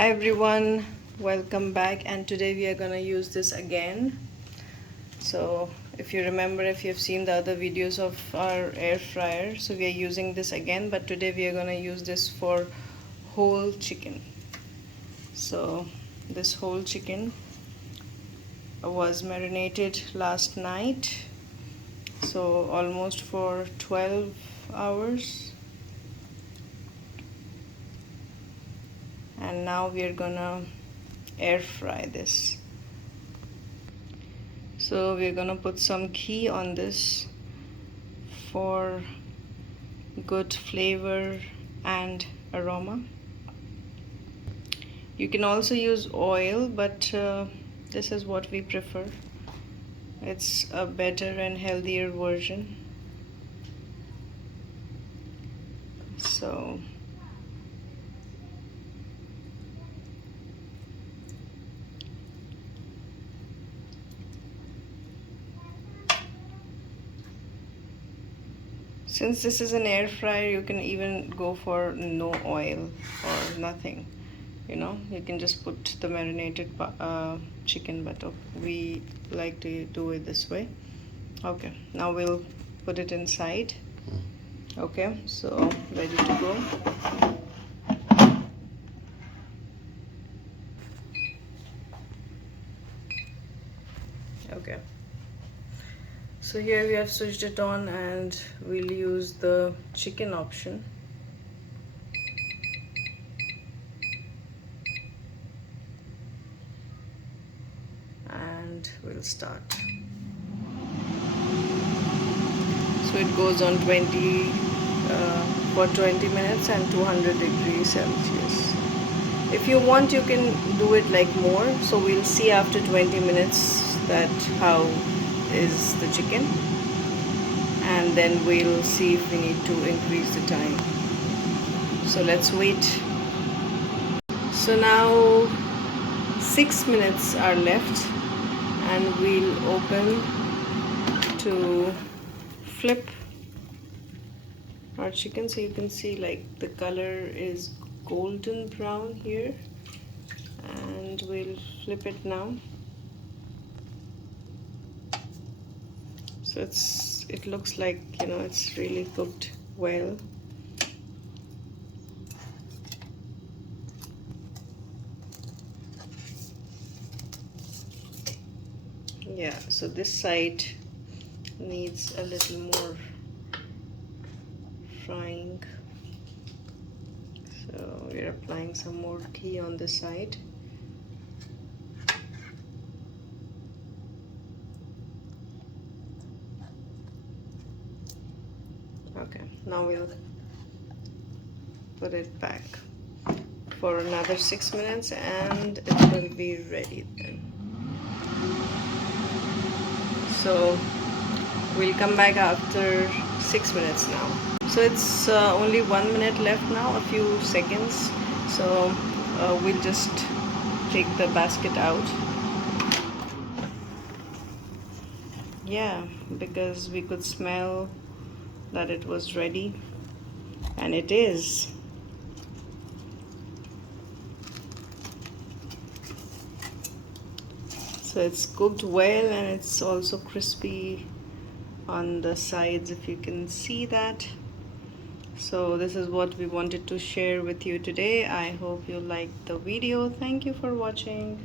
Hi everyone, welcome back, and today we are gonna use this again. So if you remember, if you've seen the other videos of our air fryer, so we are using this again, but today we are gonna use this for whole chicken. So this whole chicken was marinated last night, so almost for 12 hours, and now we are gonna air fry this. So we're gonna put some ghee on this for good flavor and aroma. You can also use oil, but this is what we prefer. It's a better and healthier version. So since this is an air fryer, you can even go for no oil or nothing. You can just put the marinated chicken, but we like to do it this way. Okay, now we'll put it inside. Okay, so ready to go. Okay, so here we have switched it on, and we'll use the chicken option. And we'll start. So it goes on for 20 minutes and 200 degrees Celsius. If you want, you can do it like more. So we'll see after 20 minutes that how is the chicken, and then we'll see if we need to increase the time. So let's wait. So now 6 minutes are left, and we'll open to flip our chicken, so you can see like the color is golden brown here, and we'll flip it now. So it looks like it's really cooked well. Yeah, so this side needs a little more frying, so we're applying some more ghee on the side. Okay, now we'll put it back for another 6 minutes, and it will be ready then. So we'll come back after 6 minutes now. So it's only 1 minute left now, a few seconds. So we'll just take the basket out. Yeah, because we could smell that it was ready, and it is. So it's cooked well, and it's also crispy on the sides, if you can see that. So this is what we wanted to share with you today. I hope you liked the video. Thank you for watching.